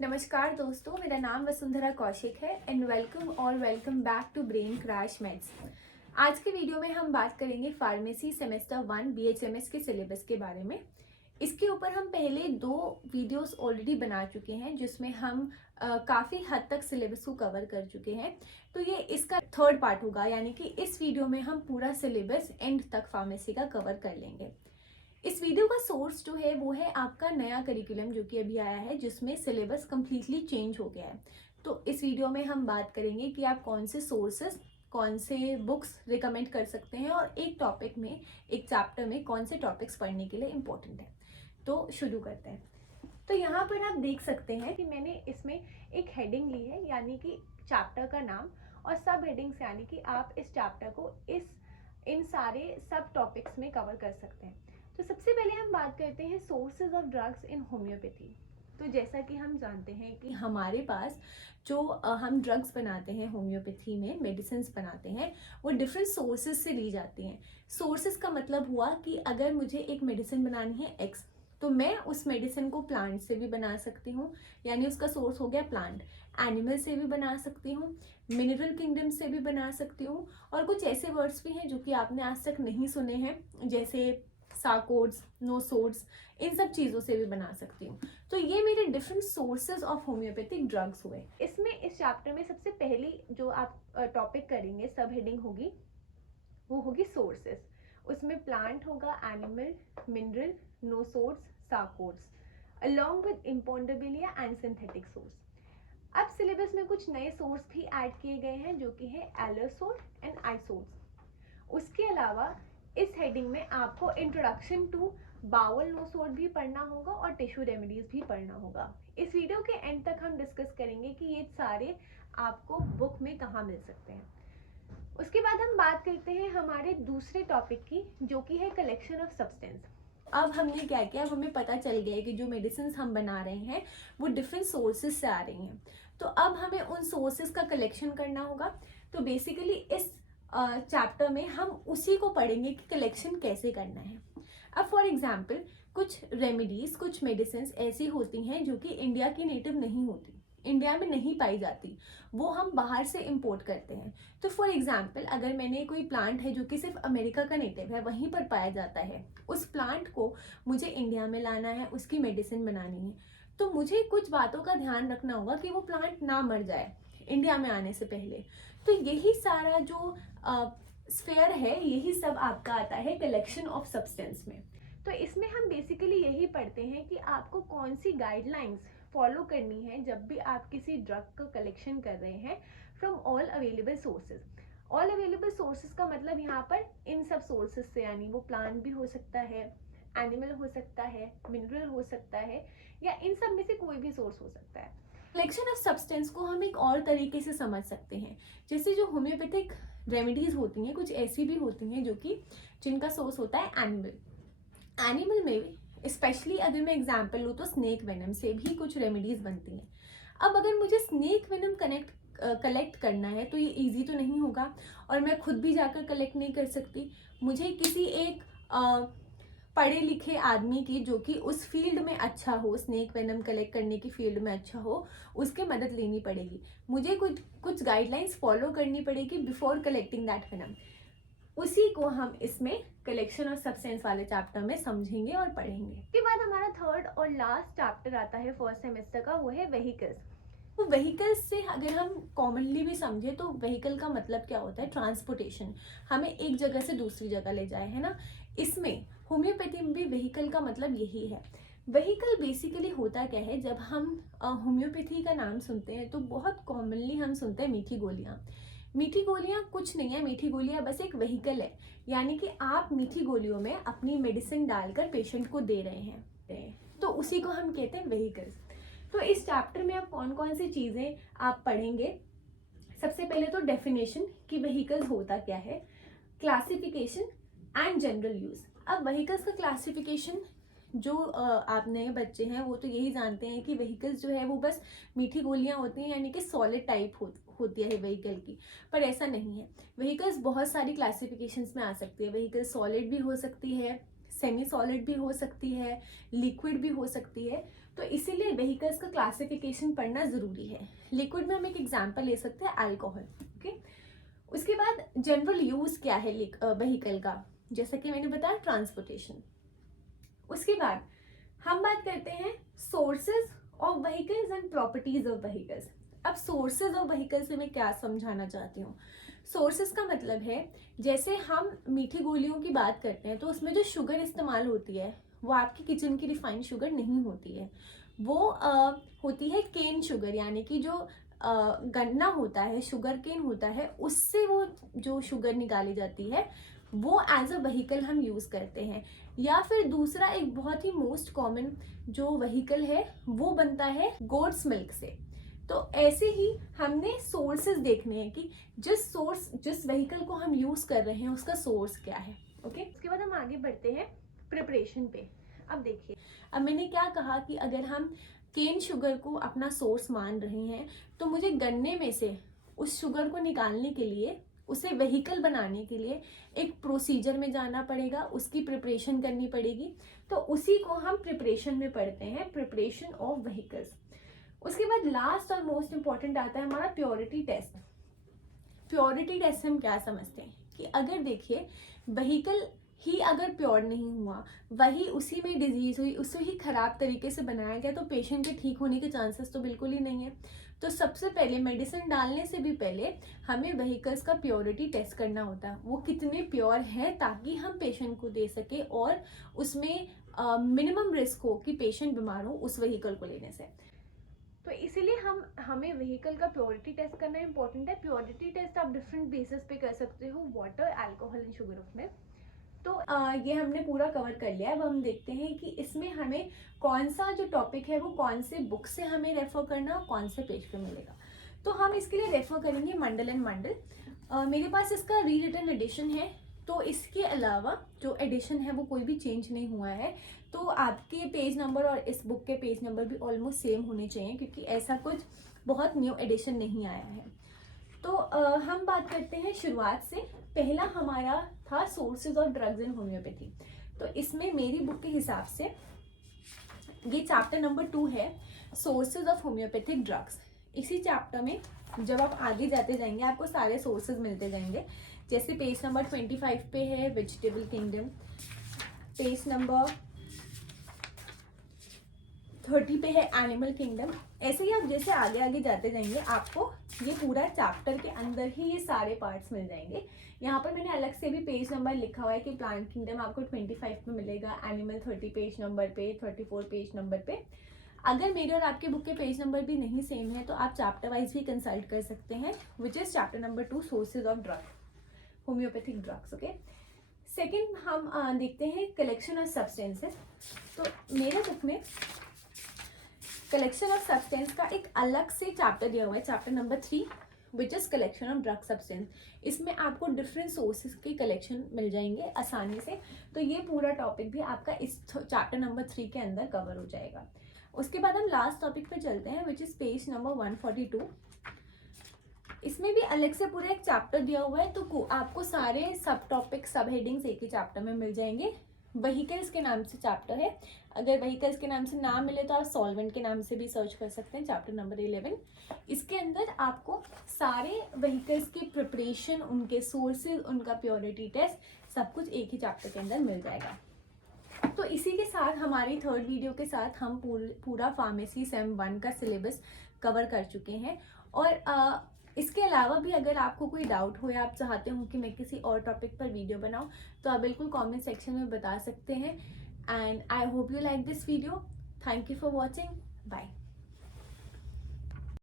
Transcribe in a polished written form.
नमस्कार दोस्तों, मेरा नाम वसुंधरा कौशिक है and welcome back to brain crash meds. आज के वीडियो में हम बात करेंगे फार्मेसी सेमेस्टर 1 बीएचएमएस के सिलेबस के बारे में। इसके ऊपर हम पहले 2 वीडियोस ऑलरेडी बना चुके हैं जिसमें हम काफ़ी हद तक सिलेबस को कवर कर चुके हैं। तो ये इसका थर्ड पार्ट होगा, यानी कि इस वीडियो में हम पूरा सिलेबस एंड तक फार्मेसी का कवर कर लेंगे। इस वीडियो का सोर्स जो है वो है आपका नया करिकुलम जो कि अभी आया है, जिसमें सिलेबस कम्प्लीटली चेंज हो गया है। तो इस वीडियो में हम बात करेंगे कि आप कौन से सोर्सेस, कौन से बुक्स रिकमेंड कर सकते हैं और एक टॉपिक में, एक चैप्टर में कौन से टॉपिक्स पढ़ने के लिए इम्पोर्टेंट है। तो शुरू करते हैं। तो यहाँ पर आप देख सकते हैं कि मैंने इसमें एक हेडिंग ली है, यानी कि चैप्टर का नाम, और सब हेडिंग्स, यानी कि आप इस चैप्टर को इन सारे सब टॉपिक्स में कवर कर सकते हैं। तो सबसे पहले हम बात करते हैं sources of drugs in homeopathy. तो जैसा कि हम जानते हैं कि हमारे पास जो हम ड्रग्स बनाते हैं होम्योपैथी में, मेडिसिन बनाते हैं, वो डिफरेंट सोर्सेज से ली जाती हैं। सोर्सेज का मतलब हुआ कि अगर मुझे एक मेडिसिन बनानी है एक्स, तो मैं उस मेडिसिन को प्लांट से भी बना सकती हूँ, यानी उसका सोर्स हो गया प्लांट। एनिमल से भी बना सकती हूँ, मिनरल किंगडम से भी बना सकती हूँ, और कुछ ऐसे वर्ड्स भी हैं जो कि आपने आज तक नहीं सुने हैं, जैसे साकोड्स, नोसोड्स, इन सब चीज़ों से भी बना सकती हूँ। तो ये मेरे different sources of homeopathic drugs हुए। इसमें इस चैप्टर में सबसे पहली जो आप टॉपिक करेंगे, सब हेडिंग होगी, वो होगी सोर्सेज। उसमें प्लांट होगा, animal, mineral, nosodes, sarcodes, along with imponderabilia and synthetic source. अब सिलेबस में कुछ नए सोर्स भी ऐड किए गए हैं जो कि है एलरसोड एंड आइसोड्स। उसके अलावा इस हेडिंग में आपको इंट्रोडक्शन टू बाउल नोसोड भी पढ़ना होगा और टिश्यू रेमेडीज भी पढ़ना होगा। इस वीडियो के एंड तक हम डिस्कस करेंगे कि ये सारे आपको बुक में कहाँ मिल सकते हैं। उसके बाद हम बात करते हैं हमारे दूसरे टॉपिक की, जो कि है कलेक्शन ऑफ सब्सटेंस। अब हमने क्या किया, अब हमें पता चल गया है कि जो मेडिसिन हम बना रहे हैं वो डिफरेंट सोर्सेज से आ रही हैं। तो अब हमें उन सोर्सेज का कलेक्शन करना होगा। तो बेसिकली इस चैप्टर में हम उसी को पढ़ेंगे कि कलेक्शन कैसे करना है। अब फॉर एग्जाम्पल कुछ रेमेडीज, कुछ मेडिसिन ऐसी होती हैं जो कि इंडिया की नेटिव नहीं होती, इंडिया में नहीं पाई जाती, वो हम बाहर से इंपोर्ट करते हैं। तो फॉर एग्जाम्पल अगर मैंने कोई प्लांट है जो कि सिर्फ अमेरिका का नेटिव है, वहीं पर पाया जाता है, उस प्लांट को मुझे इंडिया में लाना है, उसकी मेडिसिन बनानी है, तो मुझे कुछ बातों का ध्यान रखना होगा कि वो प्लांट ना मर जाए इंडिया में आने से पहले। तो यही सारा जो स्फेयर है, यही सब आपका आता है कलेक्शन ऑफ सब्सटेंस में। तो इसमें हम बेसिकली यही पढ़ते हैं कि आपको कौन सी गाइडलाइंस फॉलो करनी है जब भी आप किसी ड्रग का कलेक्शन कर रहे हैं from all available sources. All available sources का मतलब यहाँ पर इन सब सोर्सेज से, यानी वो प्लांट भी हो सकता है, एनिमल हो सकता है, मिनरल हो सकता है, या इन सब में से कोई भी सोर्स हो सकता है। कलेक्शन ऑफ सब्सटेंस को हम एक और तरीके से समझ सकते हैं। जैसे जो होम्योपैथिक रेमेडीज होती हैं, कुछ ऐसी भी होती हैं जो कि जिनका सोर्स होता है एनिमल। एनिमल में स्पेशली अगर मैं एग्जांपल लूँ तो स्नेक वेनम से भी कुछ रेमेडीज बनती हैं। अब अगर मुझे स्नेक वेनम कलेक्ट करना है तो ये इजी तो नहीं होगा, और मैं खुद भी जाकर कलेक्ट नहीं कर सकती। मुझे किसी एक पढ़े लिखे आदमी की, जो कि उस फील्ड में अच्छा हो, स्नेक वेनम कलेक्ट करने की फील्ड में अच्छा हो, उसकी मदद लेनी पड़ेगी। मुझे कुछ गाइडलाइंस फॉलो करनी पड़ेगी बिफोर कलेक्टिंग दैट वेनम। उसी को हम इसमें कलेक्शन ऑफ सब्सटेंस वाले चैप्टर में समझेंगे और पढ़ेंगे। उसके बाद हमारा थर्ड और लास्ट चैप्टर आता है फर्स्ट सेमेस्टर का, वो है व्हीकल्स। तो व्हीकल्स से अगर हम कॉमनली भी समझे तो व्हीकल का मतलब क्या होता है, ट्रांसपोर्टेशन, हमें एक जगह से दूसरी जगह ले जाए, है ना। इसमें होम्योपैथी में भी व्हीकल का मतलब यही है। व्हीकल बेसिकली होता क्या है, जब हम होम्योपैथी का नाम सुनते हैं तो बहुत कॉमनली हम सुनते हैं मीठी गोलियाँ। मीठी गोलियाँ कुछ नहीं है, मीठी गोलियाँ बस एक व्हीकल है, यानी कि आप मीठी गोलियों में अपनी मेडिसिन डालकर पेशेंट को दे रहे हैं, तो उसी को हम कहते हैं व्हीकल्स। तो इस चैप्टर में आप कौन कौन सी चीज़ें आप पढ़ेंगे, सबसे पहले तो डेफिनेशन कि व्हीकल्स होता क्या है, क्लासिफिकेशन एंड जनरल यूज़। अब व्हीकल्स का क्लासिफिकेशन, जो आप नए बच्चे हैं वो तो यही जानते हैं कि व्हीकल्स जो है वो बस मीठी गोलियां होती हैं, यानी कि सॉलिड टाइप होती है व्हीकल की, पर ऐसा नहीं है। व्हीकल्स बहुत सारी क्लासिफिकेशंस में आ सकती है। व्हीकल सॉलिड भी हो सकती है, सेमी सॉलिड भी हो सकती है, लिक्विड भी हो सकती है। तो इसीलिए व्हीकल्स का क्लासिफिकेशन पढ़ना ज़रूरी है। लिक्विड में हम एक एग्जांपल ले सकते हैं अल्कोहल। ओके, उसके बाद जनरल यूज़ क्या है व्हीकल का, जैसा कि मैंने बताया ट्रांसपोर्टेशन। उसके बाद हम बात करते हैं sources of vehicles and properties of vehicles. अब सोर्सेज ऑफ व्हीकल से मैं क्या समझाना चाहती हूँ। सोर्सेज का मतलब है, जैसे हम मीठी गोलियों की बात करते हैं तो उसमें जो शुगर इस्तेमाल होती है वो आपकी किचन की रिफाइंड शुगर नहीं होती है, वो होती है केन शुगर, यानी कि जो गन्ना होता है, शुगर केन होता है, उससे वो जो शुगर निकाली जाती है वो एज अ व्हीकल हम यूज़ करते हैं। या फिर दूसरा एक बहुत ही मोस्ट कॉमन जो व्हीकल है वो बनता है गोट्स मिल्क से। तो ऐसे ही हमने सोर्सेज देखने हैं कि जिस व्हीकल को हम यूज़ कर रहे हैं उसका सोर्स क्या है। ओके, उसके बाद हम आगे बढ़ते हैं प्रिपरेशन पे। अब देखिए, अब मैंने क्या कहा कि अगर हम केन शुगर को अपना सोर्स मान रहे हैं तो मुझे गन्ने में से उस शुगर को निकालने के लिए, उसे व्हीकल बनाने के लिए एक प्रोसीजर में जाना पड़ेगा, उसकी प्रिपरेशन करनी पड़ेगी। तो उसी को हम प्रिपरेशन में पढ़ते हैं, प्रिपरेशन ऑफ व्हीकल्स। उसके बाद लास्ट और मोस्ट इंपॉर्टेंट आता है हमारा प्योरिटी टेस्ट। प्योरिटी टेस्ट से हम क्या समझते हैं कि अगर देखिए व्हीकल ही अगर प्योर नहीं हुआ, वही उसी में डिजीज हुई, उसे ही खराब तरीके से बनाया गया, तो पेशेंट के ठीक होने के चांसेस तो बिल्कुल ही नहीं है। तो सबसे पहले मेडिसिन डालने से भी पहले हमें व्हीकल्स का प्योरिटी टेस्ट करना होता है, वो कितने प्योर हैं, ताकि हम पेशेंट को दे सके और उसमें मिनिमम रिस्क हो कि पेशेंट बीमार हो उस व्हीकल को लेने से। तो इसीलिए हमें व्हीकल का प्योरिटी टेस्ट करना इंपॉर्टेंट है। प्योरिटी टेस्ट आप डिफरेंट बेसिस पे कर सकते हो, वाटर, अल्कोहल एंड शुगर में। तो ये हमने पूरा कवर कर लिया है। अब हम देखते हैं कि इसमें हमें कौन सा जो टॉपिक है वो कौन से बुक से हमें रेफर करना और कौन से पेज पे मिलेगा। तो हम इसके लिए रेफर करेंगे मंडल एंड मंडल। मेरे पास इसका री रिटन एडिशन है, तो इसके अलावा जो एडिशन है वो कोई भी चेंज नहीं हुआ है। तो आपके पेज नंबर और इस बुक के पेज नंबर भी ऑलमोस्ट सेम होने चाहिए, क्योंकि ऐसा कुछ बहुत न्यू एडिशन नहीं आया है। तो हम बात करते हैं शुरुआत से। पहला हमारा था sources of drugs in homeopathy. तो इसमें मेरी बुक के हिसाब से ये चैप्टर नंबर 2 है, सोर्सेज ऑफ होम्योपैथिक ड्रग्स। इसी चैप्टर में जब आप आगे जाते जाएंगे आपको सारे सोर्सेज मिलते जाएंगे। जैसे पेज नंबर 25 पे है वेजिटेबल किंगडम, पेज नंबर 30 पे है एनिमल किंगडम। ऐसे ही आप जैसे आगे आगे जाते जाएंगे आपको ये पूरा चैप्टर के अंदर ही ये सारे पार्ट्स मिल जाएंगे। यहाँ पर मैंने अलग से भी पेज नंबर लिखा हुआ है कि प्लांट किंगडम आपको 25 पे मिलेगा, एनिमल 30 पेज नंबर पे, 34 पेज नंबर पे। अगर मेरे और आपके बुक के पेज नंबर भी नहीं सेम है तो आप चैप्टर वाइज भी कंसल्ट कर सकते हैं, which is chapter number 2 sources of drug, homeopathic drugs. Okay, second हम देखते हैं कलेक्शन ऑफ सब्सटेंसेस। तो मेरे बुक में कलेक्शन ऑफ सब्सटेंस का एक अलग से चैप्टर दिया हुआ है, chapter number 3 which is collection of drug substance. इसमें आपको डिफरेंट सोर्सेज के कलेक्शन मिल जाएंगे आसानी से। तो ये पूरा टॉपिक भी आपका इस चैप्टर नंबर 3 के अंदर कवर हो जाएगा। उसके बाद हम लास्ट टॉपिक पे चलते हैं विच इज पेज नंबर 142। इसमें भी अलग से पूरा एक चैप्टर दिया हुआ है, तो आपको सारे सब टॉपिक, सब हेडिंग्स एक ही चैप्टर में मिल जाएंगे। व्हीकल्स के नाम से चैप्टर है, अगर व्हीकल्स के नाम से ना मिले तो आप सॉल्वेंट के नाम से भी सर्च कर सकते हैं, चैप्टर नंबर 11। इसके अंदर आपको सारे व्हीकल्स की प्रिपरेशन, उनके सोर्सेज, उनका प्योरिटी टेस्ट, सब कुछ एक ही चैप्टर के अंदर मिल जाएगा। तो इसी के साथ हमारी थर्ड वीडियो के साथ हम पूरा फार्मेसी सेम 1 का सिलेबस कवर कर चुके हैं। और इसके अलावा भी अगर आपको कोई डाउट हो या आप चाहते हो कि मैं किसी और टॉपिक पर वीडियो बनाऊं तो आप बिल्कुल कमेंट सेक्शन में बता सकते हैं। And I hope you like this video. Thank you for watching, bye.